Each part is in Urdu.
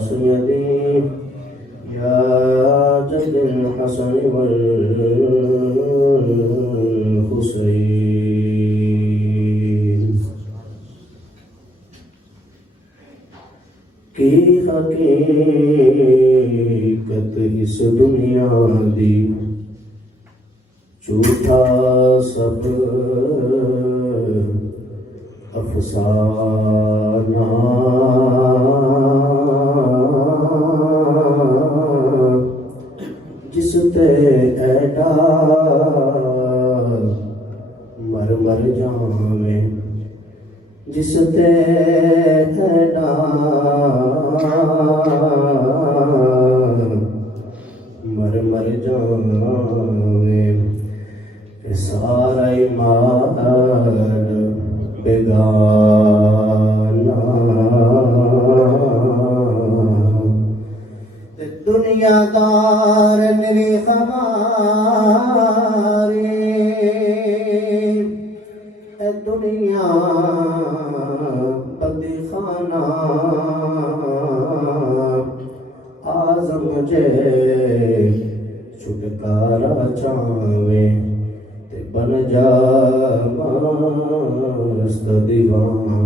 سيدي يا جد الحسن والحسين کی حقیقت اس دنیا دی جھوٹا سب افسانہ جس تے ایڈا مر مر جاویں جس تے ایڈا مر مر جاویں سارا ایمان بیگانہ دنیا دار نوی خماری دنیا بدی خانہ آزم جے چھٹکارا چاہویں بن جا مست دیوانہ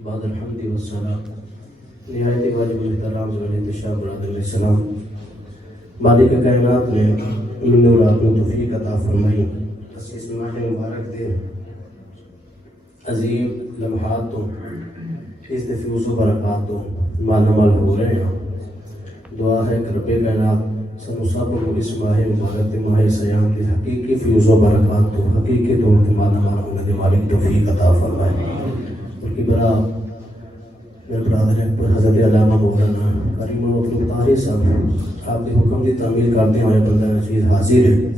بعد الحمد والصلاة نہایت واجب احترام ضرورت شاہ برادر علیہ السلام مالک کائنات نے علم اولاد کو توفیق عطا فرمائی اس ماہ مبارک دے عظیم لمحات تو اس دے فیوز و برکات تو مالامال ہو رہے ہیں دعا ہے کہ رب کائنات سنو سب کو اس ماہ مبارک دے ماہ سیام کی حقیقی فیوز و برکات تو حقیقی طور پر مالامال ہونے دے مالک توفیق عطا فرمائے ان کی برا میرے برادر اکبر حضرت علامہ مولانا کریم مطلوب طاہر صاحب آپ کے حکم کی تعمیل کرتے ہوئے بندہ نشید حاضر ہے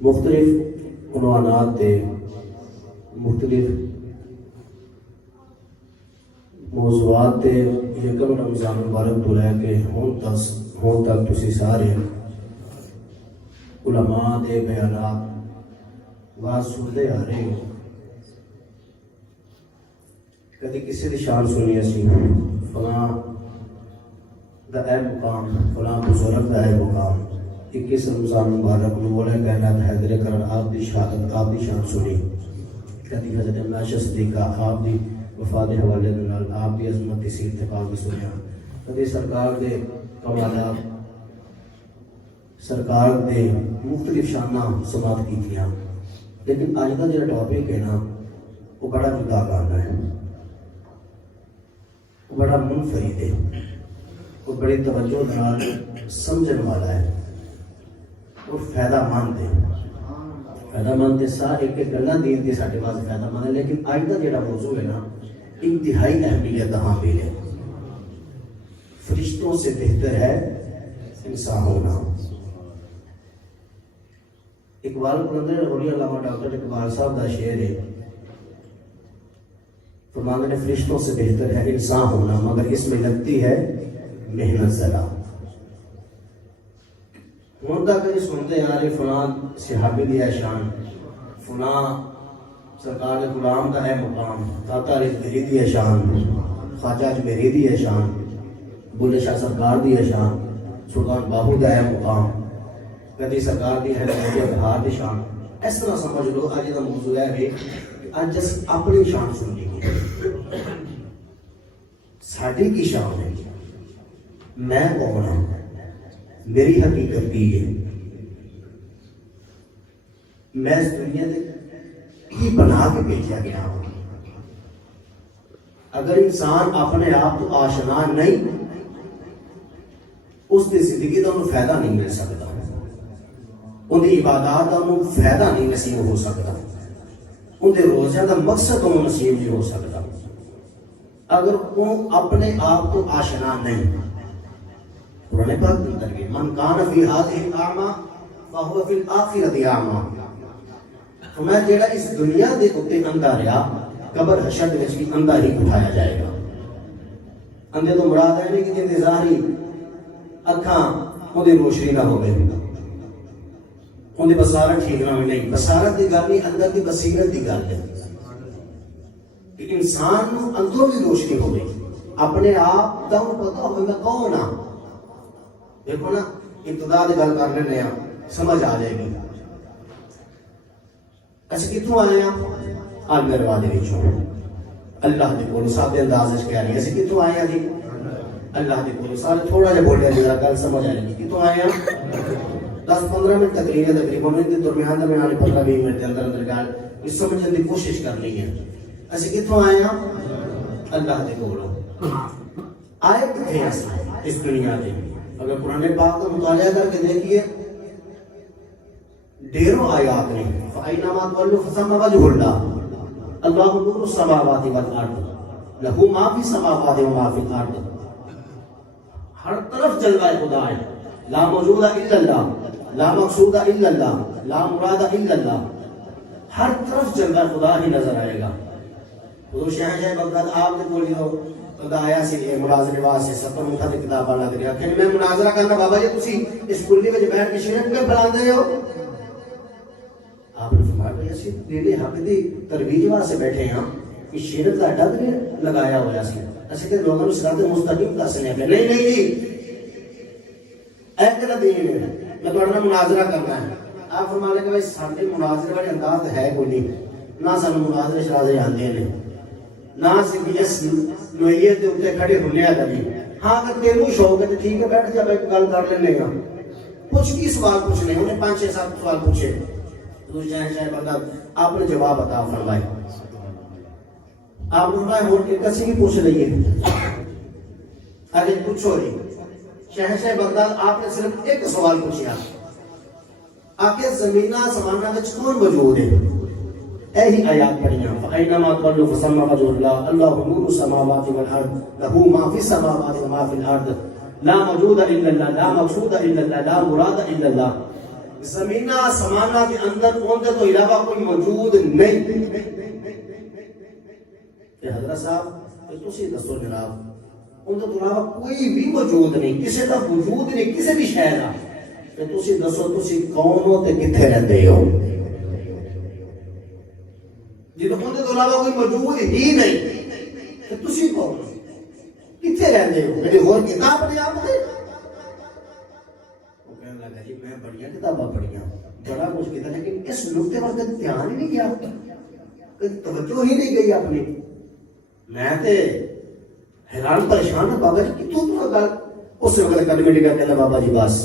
مختلف عنوانات دے مختلف موضوعات دے یکم رمضان مبارک تو لے کے ہون تک تسی سارے علماء دے بیانات واز سنتے آ رہے ہو کدی کسی دی شان سنی اسی فلاں دا اے مقام فلاں بزرگ دا اے مقام 21 رمضان مبارک مولا کائنات حیدر کرن آپ دی شہادت آپ دی شان سنی کدی حضرت عائشہ صدیقہ آپ دی وفات حوالے نال آپ دی عظمت دی سیرت پاک بھی سنیا کدی سرکار دے کمالات سرکار دے مختلف شاناں سماعت کیتیاں لیکن آج دا جڑا ٹاپک ہے نا وہ بڑا جدا کرنا ہے وہ بڑا منفرد ہے وہ بڑی توجہ نال سمجھن والا ہے اور فائدہ مند ہے فائدہ مند ہے سارے ایک گلاں دین دی ساڈے واسطے فائدہ مند ہے لیکن اج دا جڑا موضوع ہے نا انتہائی اہمیت حامل ہے فرشتوں سے بہتر ہے انسان ہونا اقبال قلندر غوری علامہ ڈاکٹر اقبال صاحب دا شعر ہے فرماتے ہیں فرشتوں سے بہتر ہے انسان ہونا مگر اس میں لگتی ہے محنت ذرا ہوں تک یہ سنتے آ رہے فلاں صحابی دی ہے شان فلاں سرکار غلام دا ہے مقام داتا رزقی دی ہے شان خواجہ اجمیری دی ہے شان بلے شاہ سرکار دی ہے شان سلطان باہو دا ہے مقام کدی سرکار دی ہے بہار دی شان اس طرح سمجھ لو آج دا موضوع ہے کہ آج جس اپنی شان سننی ہے ساڈی کی شان ہے میں کون ہوں میری حقیقت کی ہے میں اس دنیا میں کی بنا کے بھیجا گیا ہوں اگر انسان اپنے آپ کو آشنا نہیں اس کی زندگی کا انہوں فائدہ نہیں مل سکتا ان کی عبادات کا انہوں فائدہ نہیں نصیب ہو سکتا ان کے روزہ کا مقصد انہوں نصیب نہیں ہو سکتا اگر وہ اپنے آپ کو آشنا نہیں قرآن پاک کے اندر بھی من کان فی ہذہ اعمی فہو فی الآخرۃ اعمی فرمایا جیڑا اس دنیا دے اوتے اندھا رہا قبر حشر دے وچ بھی اندھا ہی اٹھایا جائے گا اندھے تو مراد ہے کہ جن ظاہری اکھاں اودی روشنی نہ ہوے اندر بصارت ٹھیک نہ ہوئی نہیں، بصارت کی گل نہیں، اندر کی بصیرت کی گل ہے کہ انسان نو اندروں بھی روشنی ہو گئی، اپنے آپ کا پتا ہوئے میں کون ہاں. دیکھو نا ابتدا کی گل کر لینے ہیں، سمجھ آ جائے گی. اچھا کتوں آئے ہیں؟ آلمیروا دے وچوں اللہ دے کول سادے انداز وچ کہہ رہی ہیں. اسی کتوں آئے ہیں جی؟ اللہ دے کول. سارے تھوڑا جہا بولیا جی گل سمجھ آ جائے گی. کتوں آئے ہیں؟ 10-15 منٹ تقریر ہے، تقریباً ان کے درمیان 15-20 منٹ کے اندر اندر گل سمجھنے کی کوشش کرنی ہے. اسی کتوں آئے ہیں؟ اللہ دے کول. آئے کتنے ہیں اس دنیا دے؟ اگر قرآن پاک کا مطالعہ کر کے دیکھیے ڈیروں آیات نے. فَأَيْنَمَا تُوَلُّوا فَثَمَّ وَجْهُ اللَّهِ اللَّهُ نُورُ السَّمَاوَاتِ وَالْأَرْضِ لَهُ مَا فِي السَّمَاوَاتِ وَمَا فِي الْأَرْضِ. ہر طرف جلوہ خدا ہے. لا موجود الا اللہ، لا مقصود الا اللہ، لا مراد الا اللہ. ہر طرف جلوہ خدا ہی نظر آئے گا. حضور شہنشاہ بغداد آپ نے بولی تو خدا آیا سی مناظرے واسطے سفر مٹھا دی کتاب والا لگ رہا کہ میں مناظرہ کرنا بابا جی تسی اس کلی وچ بیٹھ کے شرک کیوں پھیلاندے ہو؟ آپ نے فرمایا اسی تیرے حق دی ترویج واسطے بیٹھے ہیں کہ شرک دا ڈر لگایا ہوا سی اسی تے لوگوں نوں صراط مستقیم دسنے پہ. نہیں نہیں جی اے کہنا دین ہے میں تہاڈے نال مناظرہ کرنا ہے. آپ فرمانے کہ بھائی ساڈے مناظرے والے انداز ہے کوئی نہیں، نہ سانوں مناظرے شرازے آندے نے، نہ اسی اس نوعیت دے اوپر کھڑے ہونے آ کبھی. ہاں اگر تینوں شوق ہے تو ٹھیک ہے بیٹھ جا ایک گل کر لینے گا. کچھ کی سوال پوچھنے انہیں 5-6-7 سوال پوچھے. حضور شہنشاہ بغداد آپ نے جواب عطا فرمائے. آپ نے فرمایا مڑ کے کسی بھی پوچھ لئیے آگے پوچھو نہیں. شہنشاہ بغداد آپ نے صرف ایک سوال پوچھا آکے زمینہ سمانہ وچ کون موجود ہے؟ ایہی آیات پڑھیاں. فَأَيْنَمَا تُوَلُّوا فَثَمَّ وَجْهُ اللَّهِ اللَّهُ نُورُ السَّمَاوَاتِ وَالْأَرْضِ لَهُ مَا فِي السَّمَاوَاتِ وَمَا فِي الْأَرْضِ لَا مَوْجُودَ إِلَّا اللَّهُ لَا مَقْصُودَ إِلَّا اللَّهُ لَا مُرَادَ إِلَّا اللَّهُ. زمینہ سمانہ کے اندر اندر تو علاوہ کوئی موجود نہیں. کہ حضرت صاحب تسی دسو جناب اندر تو علاوہ کوئی بھی موجود نہیں، کسی کا وجود نہیں کسی بھی شے دا. کہ تسی دسو تسی کون ہو تے کتھے رہندے ہو؟ جب اندر تو علاوہ کوئی موجود ہی نہیں تو تسی کون ہو؟ کتھے رہندے ہو؟ میری اور کتاب پڑھی آپ نے؟ وہ کہنے لگا جی میں بڑھیا کتاباں پڑھیاں بڑا کچھ کیا لیکن اس نقطے پر کبھی دھیان ہی نہیں کیا، کبھی توجہ ہی نہیں گئی اپنی. میں تے حیران پریشان ہوں بابا جی کتوں تو گل اس وقت قدمے لگا کہنا بابا جی بس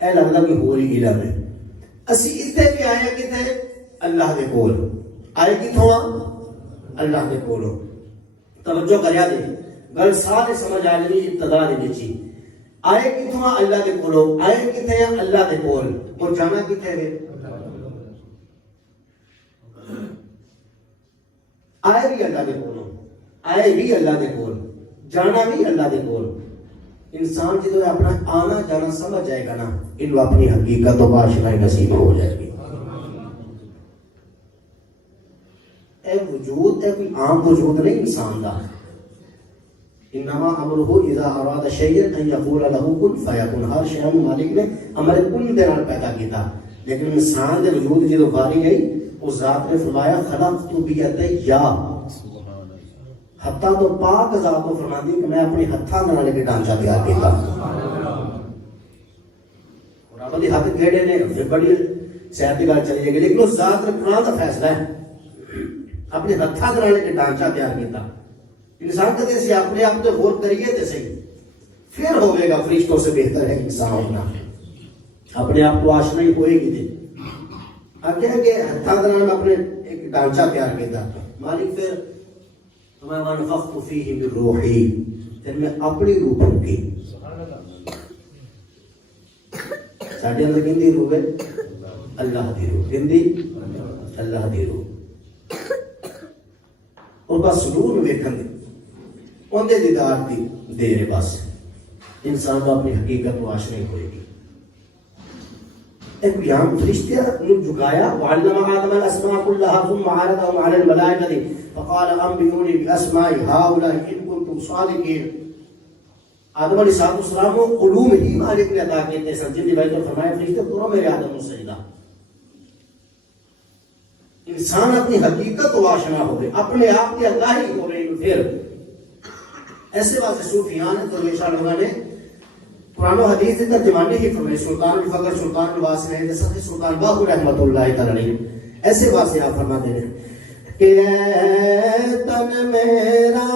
اے لگتا کوئی ہو ہی علم ہے. اسی اتنے بھی آئے کتنے اللہ دے کول. آئے کتوں اللہ دے کول. توجہ کریا دے گل سارے سمجھ آ گئی ابتدا دے وچ ہی. آئے کتوں اللہ دے کولو. آئے کتنے اللہ دے کول. اور جانا کتنے ہے؟ آئے بھی اللہ دے کولو، آئے بھی اللہ دے کول، جانا بھی اللہ دے کول. انسان جدو اپنا آنا جانا سمجھ جائے گا نا انو اپنی حقیقت و آشنائی نصیب ہو جائے گی. اے وجود اے کوئی عام وجود نہیں انسان دا. انما امرہ اذا اراد شیئا ان یقول له کن فیکن. ہر شے نوں مالک نے امر کن دے نال پیدا کیتا. لیکن انسان دے وجود جدو باری گئی اس ذات نے فرمایا خلقت بیدیا. ہتھاں تو پاک ذات کو فرماندی کہ میں اپنے ہتھاں نال کے ڈھانچہ تیار کیتا. رب دے ہاتھ کیڑے نے بڑی صحت دی گل چلی جائے گی لیکن اس ذات نے قرآن دا فیصلہ ہے اپنے ہتھاں نال کے ڈھانچہ تیار کیتا. انسان کہتے ہیں اپنے آپ تو غور کریے تے صحیح پھر ہوئے گا فرشتوں سے بہتر ہے انسان ہونا. اپنے آپ کو آشنائی ہوئے گی دے آگے کہ ہتھاں نال اپنے ایک ڈھانچہ تیار کیتا. مالک پھر میں ونفخت فیہ من روحی پھر میں اپنی روح پھونکی. ساڈے اندر کہندی روح ہے اللہ دی روح. کہندی اللہ دی روح. اور بس نور ویکھن دی اندے دیدار دی دیر بس انسان کو اپنی حقیقت کو آشنائی ہوئے گی. ایک یہاں فرشتہ نے جھکایا وعلم آدم الاسماء كلها ثم عرضهم على الملائكة فقال انبئوني باسماء هؤلاء ان كنتم صادقين. آدم علیہ السلام کو علوم ہی مالک نے عطا کیتے سن، جن کی وجہ تو فرمایا فرشتے کرو میرے آدم کو سجدہ. انسان اپنی حقیقت کو آشنا ہوئے، اپنے آپ کی اللہ ہی ہو رہی. پھر ایسے واسطے صوفیان درویشاں لوگوں نے قرآن و حدیث کی ترجمانی ہی فرمائی. سلطان الفقر سلطان الواسع نے سخی سلطان باہو رحمت اللہ تعالی علیہ ایسے واسطے آپ فرماتے ہیں کہ اے تن میرا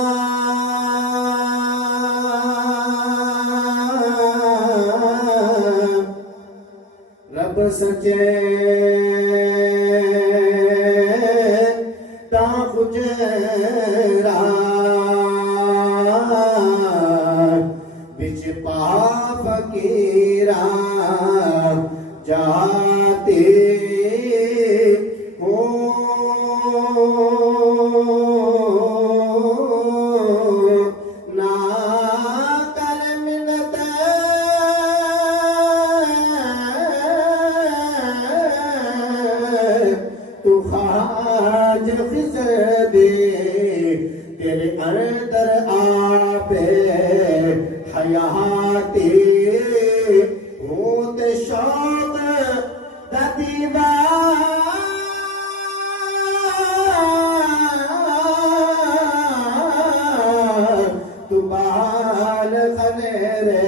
رب سچے تا خجرا بچ پا فقیرا جاتے تیرے اندر آپ حیاتی ہوتے شوق دیوار تو بال خنیرے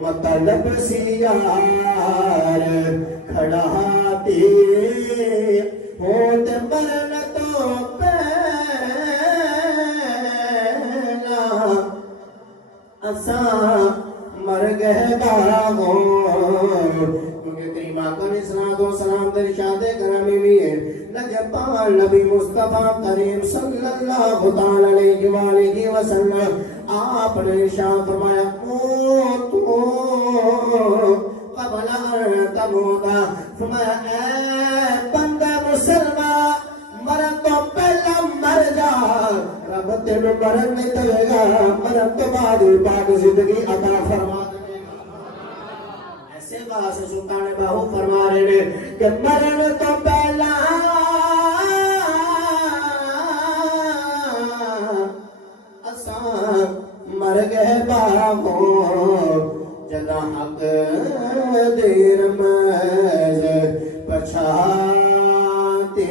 مطلب سیار کھڑاتی ہوتے مرن تو مر گئے باغوں کیونکہ کریم آقا علیہ السلام در ارشاد گرامی بھی ہے لگے پال نبی مصطفیٰ کریم صلی اللہ تعالی علیہ وآلہ وسلم آپ نے ارشاد فرمایا تو قبل ان تموتا فرمایا اے بندہ مسلمان مرن تو پہلا مر جا رب تینوں مرن نہیں دے گا مرن تو بعد پاک زندگی عطا فرما دے گا. ایسے واسطے سلطان باہو فرما رہے ہیں کہ مرن تو پہلا اساں مر گئے باہو جدا حق دیر مز پچھاتے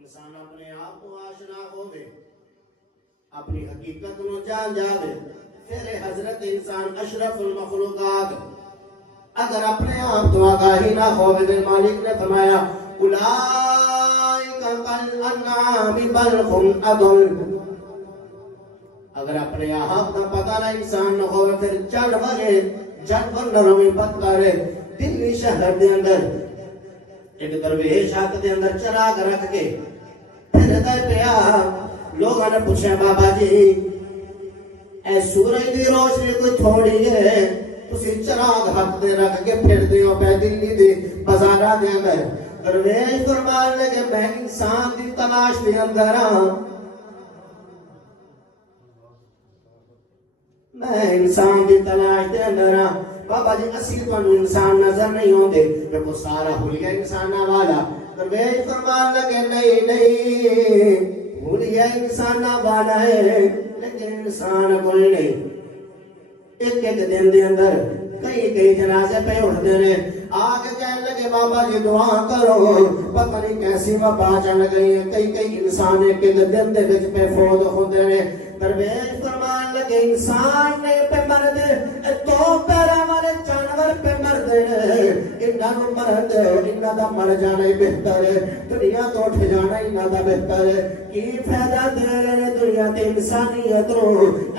انسان اپنے آپ کو آشنا ہوئے، اپنی حقیقت کو جان جاوے. پھر حضرت انسان اشرف المخلوقات اگر اپنے آپ تو آگاہی نہ ہوئے دل مالک نے فرمایا اولئک کالانعام بل هم اضل. اگر اپنے آپ کا پتہ نہ انسان نہ ہوئے پھر جانور نروں میں بدتر ہے. دلی شہر دے اندر ایک درویش ہاتھ دے اندر چراغ رکھ کے پھر دے پیا لوگوں نے پوچھا بابا جی اے سورج دی روشنی کوئی تھوڑی ہے تسی چراغ ہاتھ دے رکھ کے پھر دیو پہ دلی دے بازارہ دے اندر. درویش فرمان لگے میں انسان دی تلاش دے اندر میں انسان دی تلاش دے اندر بابا جی اسی تو انسان نظر نہیں ہوندے کہ وہ سارا حلیہ انسانہ والا. درویش فرمان لگے نہیں حلیہ انسانہ والا ہے لیکن انسان کوئی نہیں. ایک دن دے اندر کئی جنازے پہ اٹھتے ہیں آگے کہنے لگے بابا جی دعا کرو پتہ نہیں کیسی وبا چل گئی ہے. کئی انسان ایک دن دے وچ پہ فوت ہوندے نے. درویش فرمان لگے انسان نے پہ مرد دو پیرا والے جانور پہ مرد انہاں مرد انہاں دا مر جانا ہی بہتر ہے. دنیا تو اٹھ جانا ہی انہاں دا بہتر ہے. کی فائدہ دے رہے دنیا تے انسانیت رو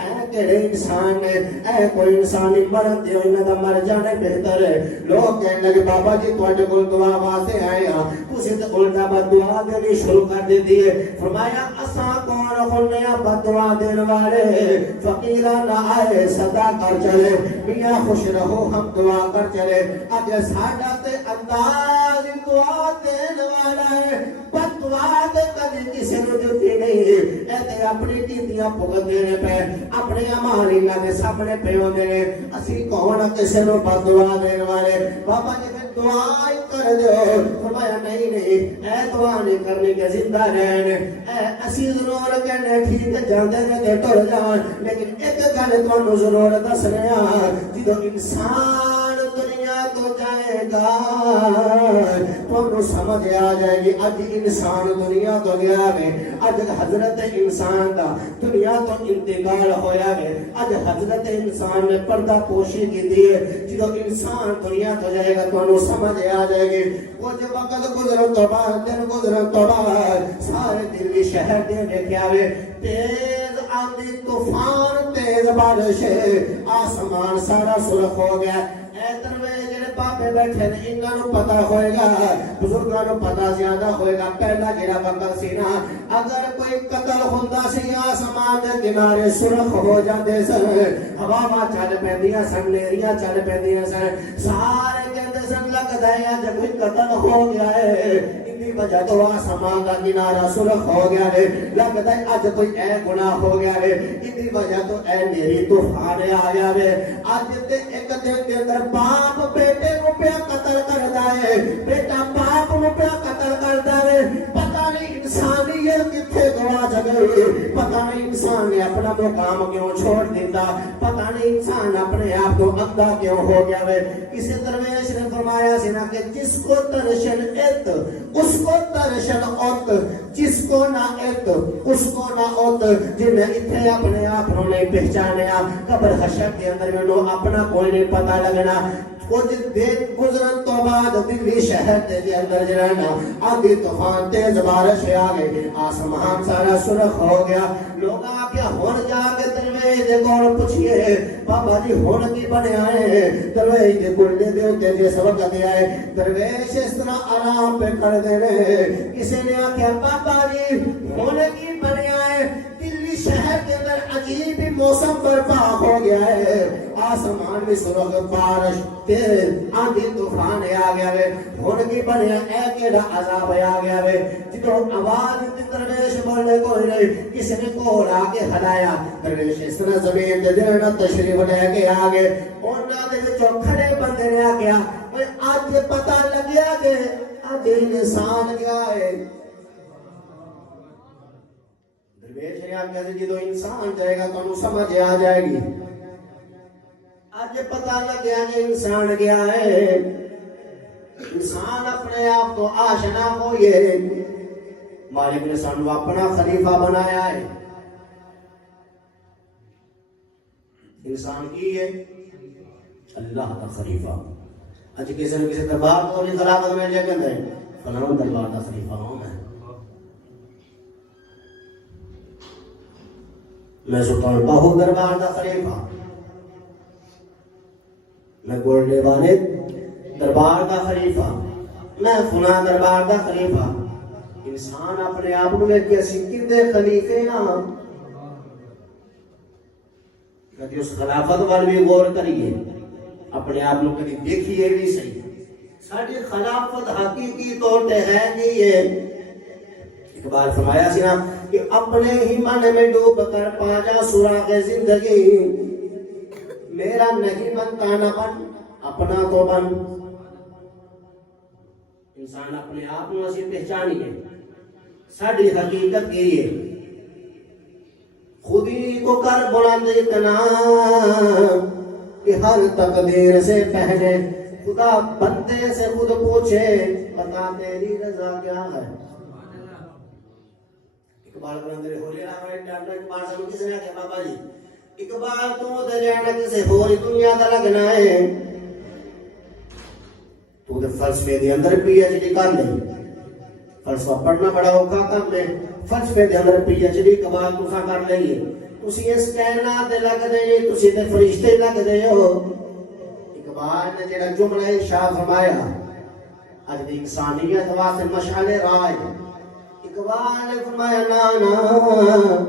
اے کہڑے انسان نے اے کوئی انسانی مرد دے انہاں دا مر جانا ہی بہتر ہے. لوگ کہنے لگے بابا جی تواڈے کول دعا واسطے آئے ہاں تسی تے الٹا بد دعا دینی شروع کر دیتی ہے. فرمایا اساں کون ہونے آ بد دعا دین والے فقیراں نہ آئے صدا کر چلے میاں خوش رہو ہم دعا کر چلے. اگے ساڈا تے انداز دعا دین والا ہے بد دعا تے کبھی کسی نوں دتی نہیں. اے تے اپنی کیتیاں بھگتتے ہیں پہ اپنے اعمال اللہ کے سامنے پہ ہوندے نے اسی کون کسے نو بد دعا دین والے بابا جی پھر دعا ہی کر دو فرمایا نہیں اے دعا نہیں کرنی کہ زندہ رہنے اسی ضرور کہنے ٹھیک جاندے نے تے ٹر جان لیکن ایک گل تانوں ضرور دسنے جدوں انسان دنیا تو جائے گا تو سمجھ آ جائے گی اج انسان دنیا تو گیا ہے اج حضرت انسان دا دنیا تو انتقال ہویا ہے اج حضرت انسان نے پردہ پوشی کی دی ہے جدو انسان دنیا تو جائے گا تو سمجھ آ جائے گی کچھ وقت گزرن تو بعد دن گزرن تو بعد سارے دلی شہر دے دیکھے آوے تیز آندھی طوفان تیز بارش آسمان سارا سرخ ہو گیا جڑے پاپے بیٹھے نے انہاں نوں پتہ ہوئے گا بزرگاں نوں پتہ زیادہ ہوئے گا پہلا جڑا وقت سی نا اگر کوئی قتل ہوندا سی آسمان دے کنارے سرخ ہو جاندے سن ہواواں چل پیندیاں سن نیریاں چل پیندیاں سن سارے کہندے سن لگدا ہے اج کوئی قتل ہو گیا ہے کی وجہ تو آسمان کا کنارہ سرخ ہو گیا ہے لگتا ہے اج کوئی اے گناہ ہو گیا ہے کی وجہ تو اے میری طوفان آیا ہے اج تے ایک دن کے اندر باپ بیٹے کو پیا قتل کردا ہے بیٹا باپ کو پیا قتل کردا ہے پتہ نہیں انسانیت کتھے گوا گئی پتہ نہیں انسان نے اپنا مقام کیوں چھوڑ دیتا پتہ نہیں انسان اپنے آپ کو اندھا کیوں ہو گیا ہے کسی درویش نے فرمایا سی نا کہ جس کو ترشن ات اس کو ترشن اوت جس کو نہ ات اس کو نہ اوت جن اتنے اپنے آپ کو نہیں پہچانیا قبر حشر کے اندر میں اپنا کوئی نہیں پتہ لگنا کچھ دن گزرن تو بعد دلی شہر کے اندر جانا آندھی طوفان تیز بارش آ گئی آسمان سارا سرخ ہو گیا لوگ آ کے ہن جا کے درویش دے کول پوچھئے بابا جی ہن کی بنیا ہے درویش دے گلڈے دے اوتے جس وقت آئے درویش اس طرح آرام پہ کر دے رہے کسی نے آخیا بابا جی ہن کی بنیا ہے دلی شہر کے اندر عجیب موسم برپا ہو گیا ہے آسمان میں سرخ بارش تیز آندھی طوفان آ گیا ہے ہن کی بنیا اے کیڑا عذاب آ گیا ہے جدوں آواز دی درویش بولنے کوئی نہیں کسی نے کول آ کے ہلایا درویش اس طرح زمین تے دینا تشریف لے کے آ گئے انہاں دے وچوں کھڑے بندے نے آ گیا اج پتہ لگیا کہ اج انسان کیا ہے درویش نے آگیا سے جدو انسان جائے گا تو سمجھ آ جائے گی آج پتہ لگیا کہ انسان کیا ہے انسان اپنے آپ کو آشنا ہوئے مالک نے سانو اپنا خلیفہ بنایا ہے انسان کی ہے اللہ کا خلیفہ اج کسی نے کسی دربار کو نہیں خلافت میں جا کے اندر فلاں دربار کا خلیفہ ہوں میں سلطان باہو دربار کا خلیفہ میں گولڈے والے دربار کا خلیفہ میں فلاں دربار کا خلیفہ انسان اپنے آپ کو کہ اسی کدے خلیفے ہاں کہ اس خلافت وال بھی غور کریے اپنے آپ کو کبھی دیکھیے بھی صحیح ساری خلافت حقیقی طور پہ ہے نہیں ہے اقبال فرمایا سی نا کہ اپنے ہی من میں ڈوب کر پا جا سراغ زندگی میرا نہیں بنتا نہ بن اپنا تو بن انسان اپنے آپ کو اسی پہچانی ہے ساری حقیقت کی ہے خودی کو کر بلند اتنا کہ ہر تقدیر سے پہلے خدا بندے سے خود پوچھے بتا تیری رضا کیا ہے اقبال بلندے ہو لیا ہمارے ڈاکٹر اقبال صاحب کس نے کہا بابا جی اقبال تو دے جانا کسے ہوری دنیا دا لگنا ہے تو دے فلسفے دے اندر پی ایچ ڈی کر لیں فلسفہ پڑھنا بڑا اوکھا کام ہے فلسفے دے اندر پی ایچ ڈی اقبال تساں کر لئیے تسی اس کائنات دے لگ دے تسی تے فرشتے لگ دے ہو اقبال نے جڑا جملہ ارشاد فرمایا اج دی انسانیت واسطے مشعل راہ اقبال نے فرمایا نا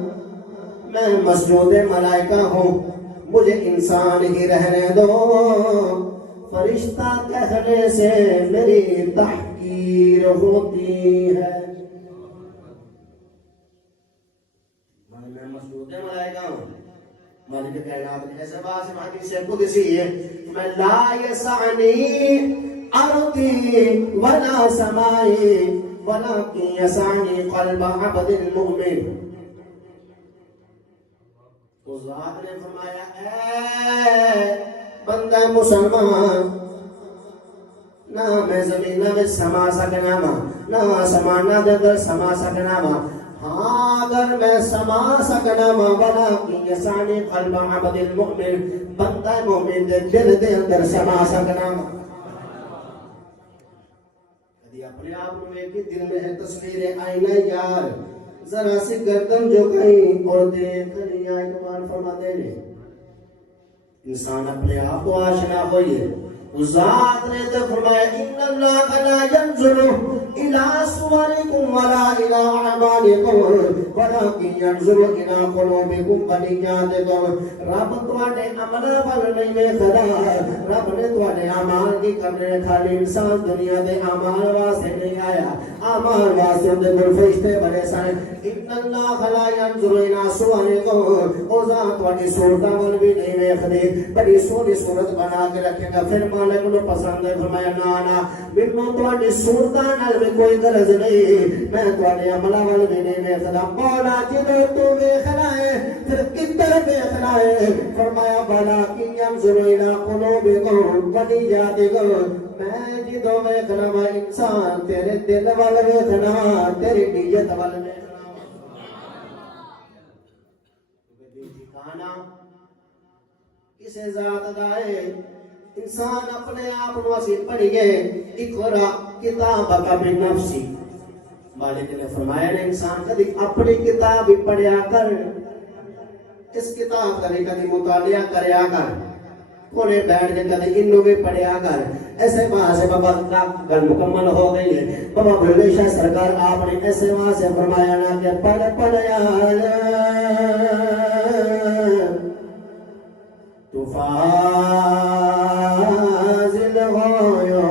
میں مسجود ملائکہ ہوں مجھے انسان ہی رہنے دو فرشتہ کہنے سے میری تحقیر ہوتی ہے میں مسعود ملائکہ ہوں. مالک کائنات نے ایسے بات سے حدیث قدسی ہے میں لا یسعنی ارضی ولا سمائی ولکن یسعنی قلب عبد المؤمن. اس ذات نے فرمایا اے بندہ مسلمان نہ میں زمین میں سما سکنا وا نہ آسمان دے اندر سما سکنا وا. ہاں اگر میں سما سکنا وا ولکن یسعنی قلب عبد المؤمن بندہ مومن دے دل دے اندر سما سکنا وا. کدی اپنے آپ کو ایک دل میں ہے تصویر آئینہ یار ذرا سی گردن جو کہیں اور دیکھ لیا اقبال فرماتے ہیں انسان اپنے آپ کو آشنا ہوئیے. اس ذات نے تو فرمایا ان اللہ لا ينظر الى صوركم ولا الى اعمالكم ولكن ينظر الى قلوبكم ونياتكم. رب تواڈے عملاں ول نہیں ویکھدا رب نے تواڈے اعمال کی کرنے خالی انسان دنیا دے اعمال واسطے نہیں آیا اعمال واسطے دے فرشتے بڑے سارے. ان اللہ لا ينظر الى صوركم او ذات تواڈی صورتاں ول بھی نہیں ویکھدے بڑی سونی صورت بنا کے رکھے گا پھر مالک کو پسند ہے. فرمایا نا مینوں تواڈی صورتاں نال بھی کوئی غرض نہیں میں تواڈے عملاں ول بھی نہیں ویکھدا. مولا جدوں تو ویکھنا ہے پھر کدھر ویکھنا ہے. فرمایا بالا کی ينظر الى قلوبكم ونياتكم میں جدوں ویکھنا وا انسان تیرے دل ول ویکھنا تیری نیت ول ویکھنا. ٹھکانا کسے ذات دا ہے انسان اپنے آپ کو اسی پڑھیے اقرا کتابک بنفسی. مالک نے فرمایا نے انسان کبھی اپنی کتاب پڑھیا کر اس کتاب کا کبھی مطالعہ کریا کر کونے بیٹھ کے کبھی انہوں بھی پڑھیا کر. ایسے وہاں سے بابا گل مکمل ہو گئی ہے. بابا بھلے شاہ سرکار آپ نے ایسے وہاں سے فرمایا نا کہ پڑھیا تو فاضل ہویا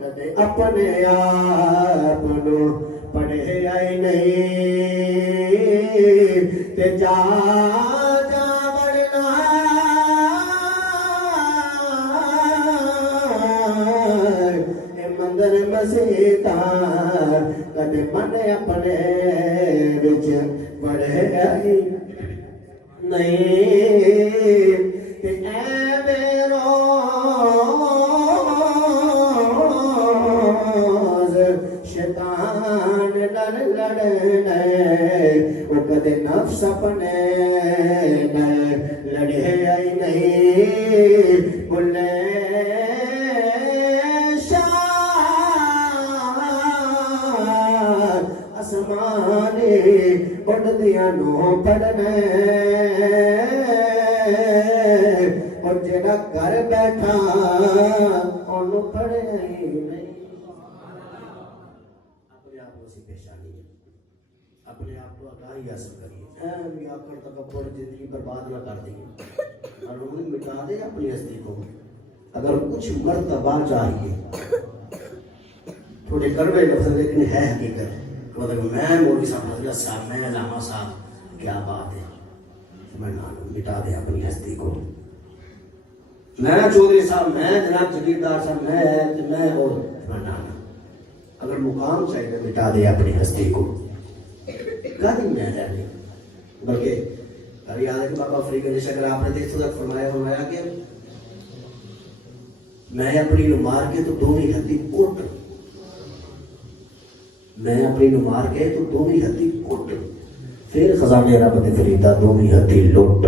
کدے اپنے آپ نو پڑھے آئی نہیں تے جا جا بڑھنا اے مندر مسیطہ کدے من اپنے وچ پڑھے آئی نہیں تے اے میرو شیطان نال لڑنے او کدے نفس اپنے لڑے آئی نہیں. بلے آسمانی اڑدیاں نو پڑھنے اور جڑا گھر بیٹھا انہوں پڑھے ہی نہیں. اپنے آپ کو اسی پیشانی ہے اپنے آپ کو آگاہی حاصل کریے اے آکر تکبر زندگی برباد نہ کر دیں اور انہیں مٹا دے اپنی ہستی کو. اگر کچھ مرتبہ چاہیے تھوڑے کڑوے لفظ لیکن ہے حقیقت مطلب میں مولوی صاحب حضرت صاحب میں علامہ صاحب کیا بات ہے میں مٹا دے اپنی ہستی کو. میں چودھری صاحب میں جناب جگیردار صاحب میں اور اگر مقام چاہیے مٹا دے اپنی ہستی کو کدی میں رہنے. بلکہ کبھی یاد ہے کہ بابا فرید علی شکر آپ نے دیکھ تک فرمایا کہ میں اپنی نو مار کے تو دونوں ہتھی کٹ میں اپنی نو مار کے تو دونوں ہتھی کٹ پھر خزانے رب نے فریدا دونوں ہتھی لٹ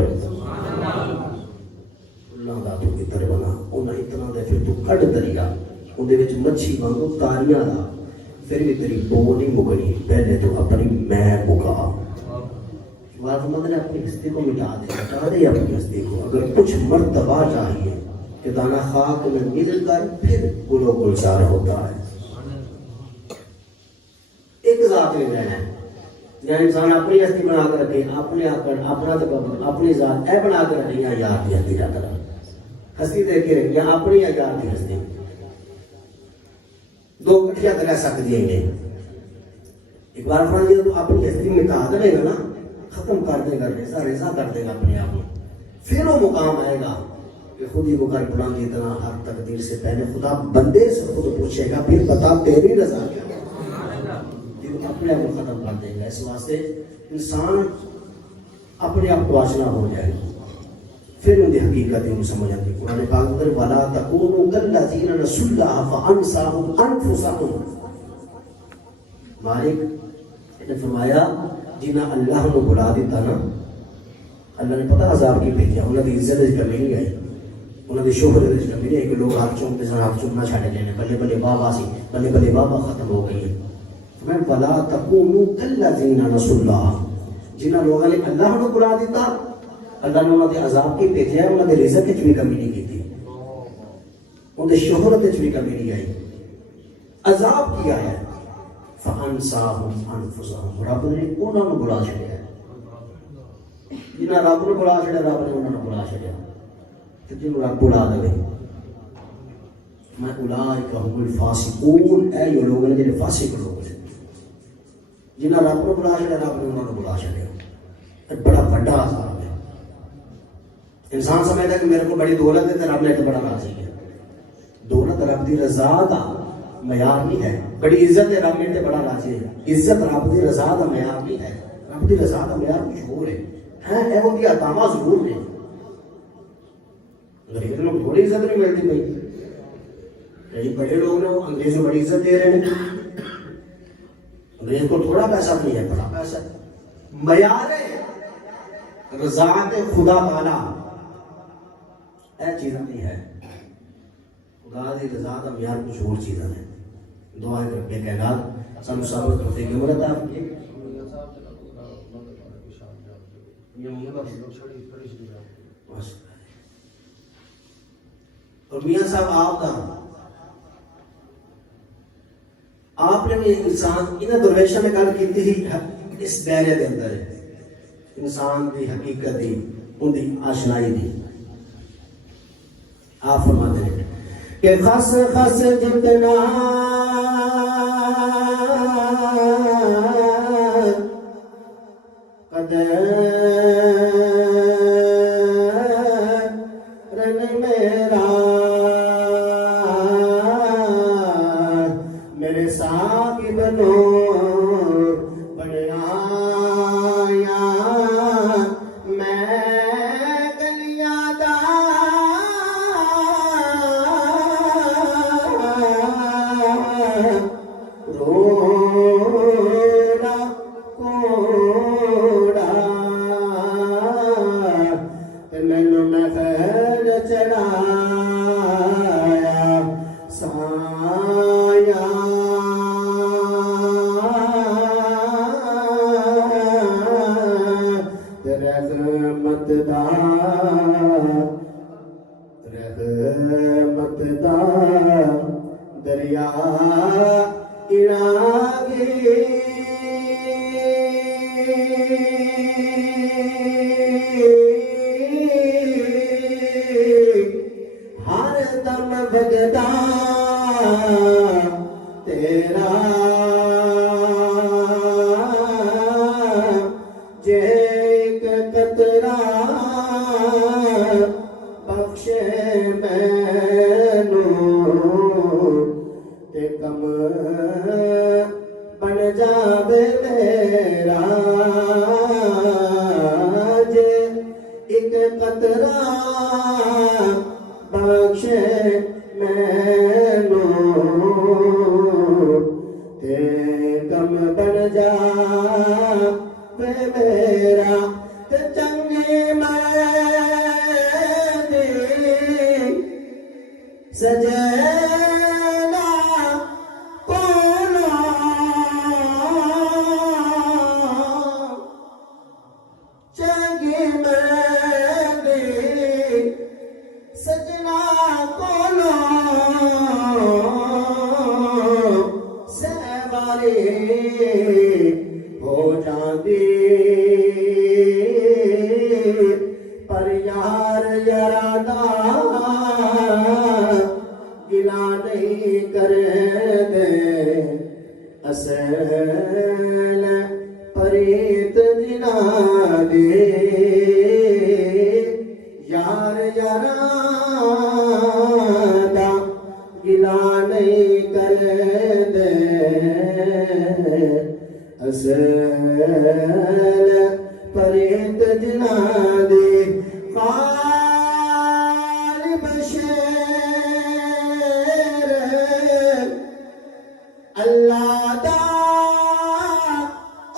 اللہ دا تو کتر بنا انہاں اتنا دے پھر تو کٹ دریا اون دے وچ مچھی وانگو تاریاں دا پھر بھی تیری بو نہیں مکڑی پہلے تو اپنی میں مکا. وعظ نے اپنی ہستی کو مٹا دے اپنی ہستی کو. اگر کچھ مرتبہ چاہیے کہ دانا خاک میں مل کر پھر گل و گلزار ہوتا ہے. ایک ذات میں رہنا ہے یا انسان اپنی ہستی بنا کر رکھے اپنے اپنا تکبر اپنی ذات اے بنا کر رکھے یا یار کی ہستی رکھ رہا ہستی دے کے رکھ یا اپنی یا یار کی ہستی دو کٹھیاں رہ سکتی ہیں. ایک بار فرمایا تو اپنی ہستی مٹا دے گا نا ختم کر دے گا، رضا رضا کر دے گا اپنے آپ کو، پھر وہ مقام آئے گا کہ خود ہی کو کر بلند اتنا ہر تقدیر سے پہلے خدا بندے سے خود پوچھے گا پھر بتا تیری رضا کیا ہے، پھر اپنے آپ کو ختم کر دے گا۔ اس واسطے انسان اپنے آپ کو آشنا ہو جائے پھر ان کی حقیقت انہیں سمجھ آتی۔ قرآن پاک میں وَلَا تَكُونُوا كَالَّذِينَ نَسُوا اللَّهَ فَأَنسَاهُمْ أَنفُسَهُمْ، مالک نے فرمایا جنہیں اللہ نے بلا دیتا نا، اللہ نے پتہ عذاب کی بھیجا، انہوں نے عزت کی کمی نہیں آئی، انہوں نے شہرت کی کمی نہیں آئی کہ لوگ ہاتھ چومتے سن ہاتھ چومنا چھاڑے لینے، بلے بلے بابا سی، بلے بلے بابا ختم ہو گئی ہے۔ میں وَلَا تَكُونُوا كَالَّذِينَ نَسُوا اللَّهَ، جنہیں لوگوں نے اللہ نے بلا دیتا، اللہ نے انہوں نے عذاب کی بھیجا ہے، انہوں نے رزق کی بھی کمی نہیں کی تھی، انہوں نے شہرت کی بھی کمی نہیں آئی، عذاب کیا ہے۔ فَأَنْسَاهُمْ أَنفُسَهُمْ، رب نے انہوں نے بلا چھڑیا ہے، جنہیں رب نے بلا چھڑیا رب نے انہوں نے بلا چھڑیا، تو جنہوں رب بلا دے میں اولئک هم الفاسقون، اے یہ لوگ ہیں جنہیں فاسق لوگ ہیں، جنہیں رب نے بلا چھڑیا رب نے انہوں نے بلا چھڑیا، بڑا بڑا عذاب ہے۔ انسان سمجھتا ہے کہ میرے کو بڑی دولت ہے تو رب نے تو بڑا راضی ہے، دولت رب دی رضا دا معیار نہیں ہے، بڑی عزت ہے رب نے بڑا راضی ہے، عزت رب دی رضا دا معیار نہیں ہے، رب دی رضا دا معیار کچھ اور ہے وہ بھی عطاواں ضرور نے، انگریز لوگ تھوڑی عزت نہیں ملتی بھائی، کئی بڑے لوگ نے انگریز کو بڑی عزت دے رہے ہیں، انگریز کو تھوڑا پیسہ نہیں ہے، بڑا پیسہ، معیار رضا خدا تعالی اے چیزیں نہیں ہے، خدا دی رضا دا معیار کچھ اور چیزیں ہیں۔ دعا ہے رب کائنات سب صبر توفیق عمر عطا فرمائے۔ اور میاں صاحب آپ نے بھی انسان انہیں درویشوں میں گل کی تھی اس دائرے کے اندر انسان کی حقیقت دی ان کی آشنائی دی۔ آپ فرماتے ہیں کہ خس خس جتنا قدرن میرا میرے ساقب نور بڑھایا میں گلیاں دا روڑا کوڑا مینو میں خیر چڑھایا سایا رحمت دا دریا اڑاگی ہر دم بجدا تیرا جے ایک قطرہ بخشے مینوں تے کم بن جاوے میرا جے ایک قطرہ بخشے مینوں تے کم بن جاوے میرا تے چنگی میں دی سجنا کولا چنگی میں دی سجنا کولا سہوالی ہو جاندی پر یار یارانہ گلا نہیں کرے دے اصل پریت جنا دے یار یاراں دا گلا نہیں کر دے اصل پریت جنا دے غالب شیر اللہ دا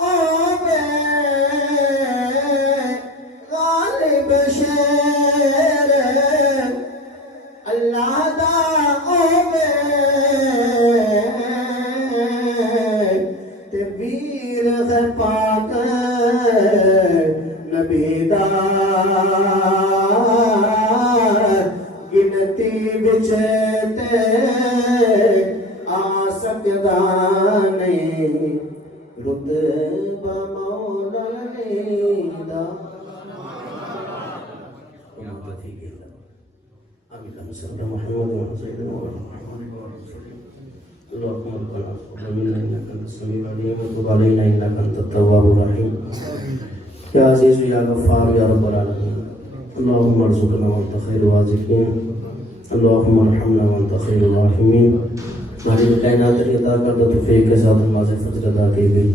اوے غالب شیر اللہ دا اوے تے ویر غیر پاک نبی دا گنتی بچ تے آ سکدا نہیں رتبہ مولا علی دا اللهم صل على محمد وعلى سيدنا اللهم ربنا تقبل منا انك انت السميع العليم وتب علينا انك انت التواب الرحيم يا عزيز يا غفار يا رب العالمين اللهم ارزقنا وانت خير الرازقين اللهم ارحمنا وانت خير الراحمين مالک کائنات کی عطا کردہ توفیق کے ساتھ نماز فجر ادا کی گئی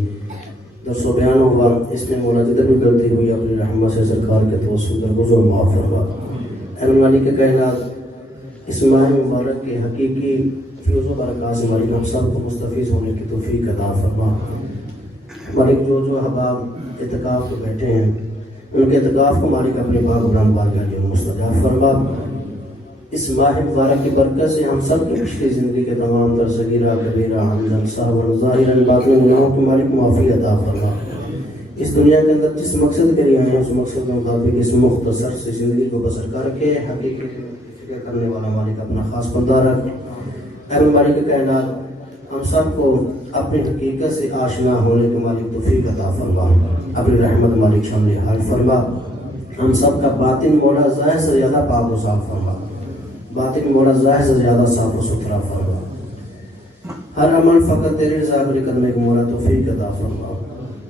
درس و بیان ہوا اس میں مولا جدھر بھی غلطی ہوئی اپنی رحمت سے سرکار کے توسل درگزر معاف فرما اے مالک کائنات اس ماہ مبارک کے حقیقی فیوز و برکات سے مالک ہم سب کو مستفیض ہونے کی توفیق عطا فرما مالک جو احباب اعتکاف کو بیٹھے ہیں ان کے اعتکاف کو مالک اپنے پاک بلند بارگاہ میں مستجاب فرما اس ماہ مبارک کی برکت سے ہم سب کی پچھلی زندگی کے تمام در صغیرہ کبیرہ حمزہ صغیرہ ظاہرا باطنا گناہوں کی مالک معافی عطا فرما اس دنیا کے اندر جس مقصد کے لیے آئے ہیں اس مقصد کے مطابق اس مختصر سے زندگی کو بسر کر کے حقیقی فکر کرنے والا مالک اپنا خاص بندہ رکھ اے مالک کائنات ہم سب کو اپنی حقیقت سے آشنا ہونے کے مالک توفیق عطا فرما اپنی رحمت مالک شامل حال فرما ہم سب کا باطن مولا ظاہر سے زیادہ پاک و صاف فرما باطن مولا ظاہر سے زیادہ صاف و ستھرا فرما ہر عمل فقط تیرے رضا کے لیے کرنے کو مولا توفیق عطا فرما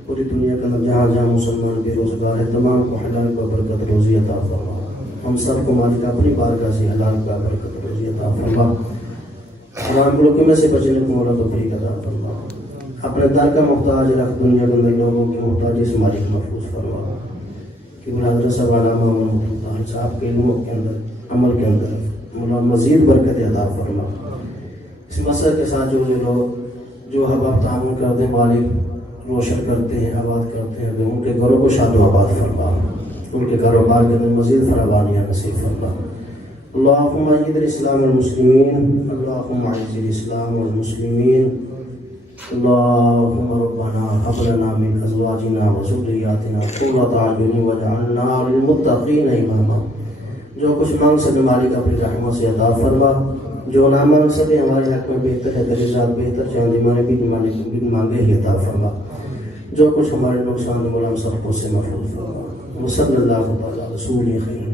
پوری دنیا کے اندر جہاں جہاں مسلمان بے روزگار ہے تمام کو حلال کا برکت روزی عطا فرما ہم سب کو مالک اپنی بارگاہ سے حلال کا برکت روزی عطا فرما حرام ملک میں سے بچنے کو مولا توفیق عطا فرما اپنے در کا محتاج رکھ دنیا کے اندر لوگوں کی محتاجی سے مالک محفوظ فرما کہ حضرت صاحب علامہ محمد صاحب کے علموں کے اندر عمل کے اندر مولا مزید برکت عطا فرما اس مسئلے کے ساتھ جو لوگ جو حباب تعامل کرتے ہیں مالک روشن کرتے ہیں آباد کرتے ہیں ان کے گھروں کو شاد و آباد فرما ان کے کاروبار کے اندر مزید فراوانیاں نصیب فرما اللهم اعز الاسلام والمسلمین اللهم اعز الاسلام والمسلمین اللهم ربنا هب لنا من ازواجنا وذرياتنا قرة اعین واجعلنا للمتقین اماما جو کچھ مانگ سکے مالک اپنی رحمت سے عطا فرما جو نہ مانگ سکے ہمارے حق میں بہتر ہے تیرے ذات بہتر چاہے ہمارے بھی مالک بن مانگے ہی عطا فرما جو کچھ ہمارے نقصان مولا ہم سب کو سے محفوظ فرما وصلی اللہ تعالی رسول خیر